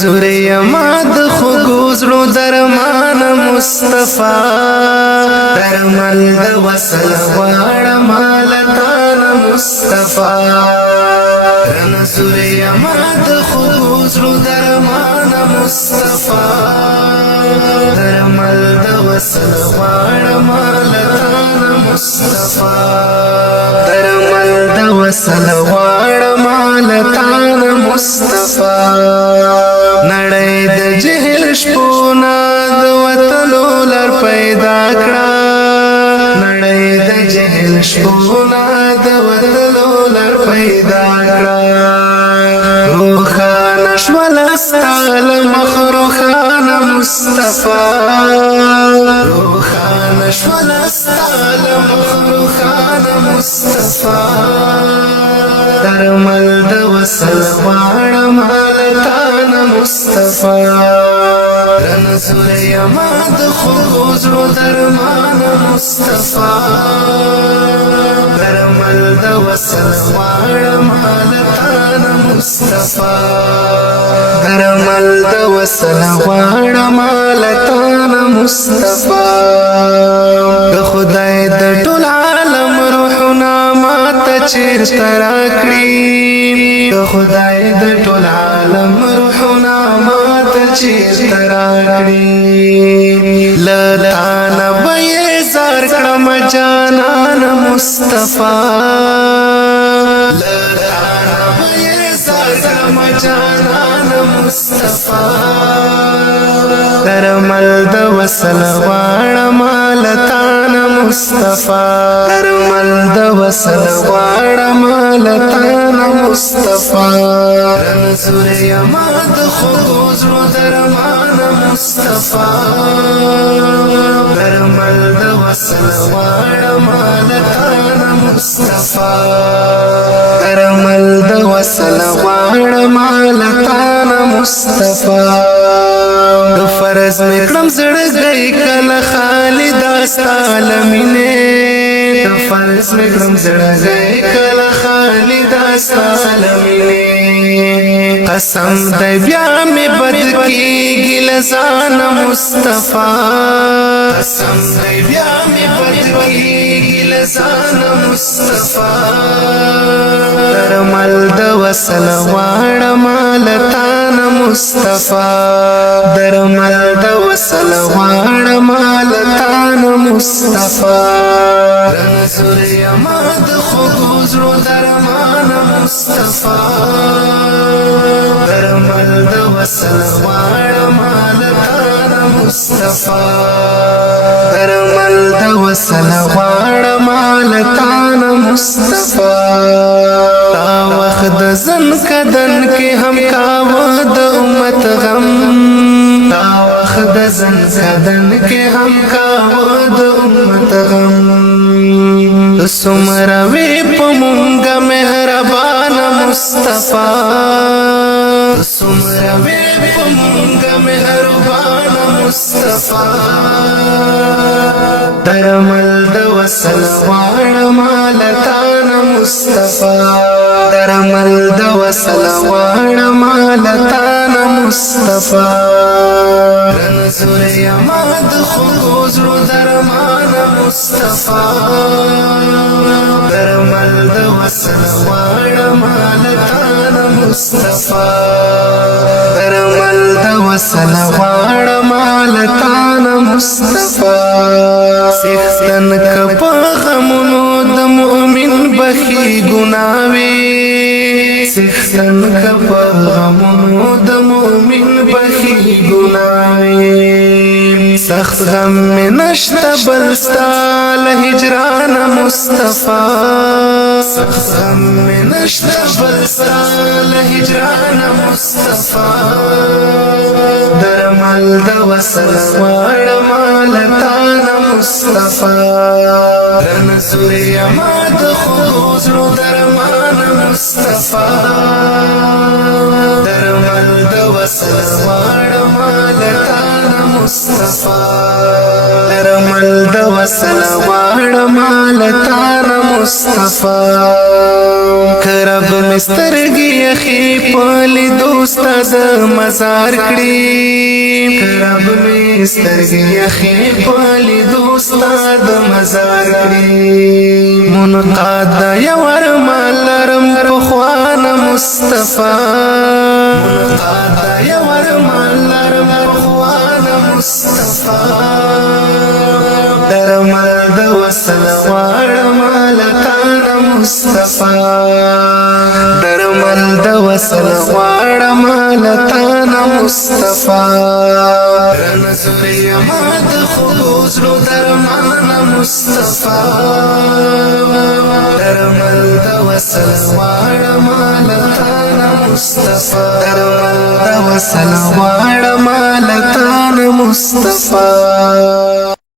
زوري ماد خوگوزلو درمان مصطفى درمل د وصل غواړ مالتان مصطفى زوري ماد خوگوزلو درمان مصطفى درمل د وصل غواړ مالتان مصطفى درمل د وصل غواړ مالتان مصطفى نړۍ د جهل شپونه د وتلو لر پیدا کړه نړۍ د جهل شپونه د وتلو لر پیدا کړه روښانه شول ستال مخ روښانه مصطفى روښانه شول ستال مخ روښانه مصطفى درمل د وصل غواړ مالتان مصطفى رنزور یماد خوگوزلو درمان مصطفى درمل د وصل غواړ مالتان مصطفى درمل د وصل غواړ مالتان مصطفى د خدای د ټول عالم روحنا ماته چیرته راکړي د خدای د ټول عالم روحنا ماته چیرته راکړي لتانه به زار کړم جانان مصطفى لتانه به زار کړم جانان مصطفى درمل د وصل غواړ مالتان مصطفى درمل د وصل غواړ مالتان مصطفى رنزور یماد خوگوزلو درمان مصطفى درمل د وصل غواړ مالتان مصطفى درمل د وصل غواړ مالتان مصطفى فرض میکړم زړګي کله خالد استالمینه فرض میکړم زړګي کله خالد استالمینه قسم دی بیا می بد کیږي لسان مصطفى قسم دی بیا می بد کیږي لسان مصطفى درمل د وصل غواړ مالتان مصطفى درمل د وصل غواړ مالتان مصطفى رنزور یماد خوگوزلو درمان مصطفى درمل د وصل غواړ مالتان مصطفى درمل د وصل غواړ مالتان مصطفى تا وخت د زن کدن کې هم کاوه د امت غم تا وخت د زن کدن کې هم کاوه د امت غم سمره وی پمونګه مهربان مصطفى سمره وی پمونګه مهربان مصطفى درمل د وصل غواړ مالتان مصطفى درمل د وصل غواړ مالتان مصطفى رنزور یماد خوگوزلو درمان مصطفى درمل د وصل غواړ مالتان مصطفى درمل د وصل غواړ مالتان مصطفى سختن کپ غمونو د مؤمن بخي ګناوي سختن کپ غمونو د مؤمن بخي ګناوي سخت غم نشت بلستا لهجران مصطفى سخت غم نشت بلستا لهجران مصطفى درمل د وصل غواړ مالتان مصطفى رنزور یماد خوگوزلو درمان مصطفى درمل د وصل غواړ مالتان مصطفى درمل د وصل غواړم لتان مصطفی کرب مسترګي اخی پلی دوست د مزار کړي کرب مسترګي اخی پلی دوست د مزار کړي منقاد یور مالرم په خوان مصطفی منقاد یور مالرم په خوان مصطفی درمل د وصل غواړم لتان مصطفی درمل د وصل غواړم لتان مصطفی رنزوی مات خلوص رو درمان مصطفی درمل د وصل غواړم لتان مصطفی درمل د وصل غواړم لتان مصطفی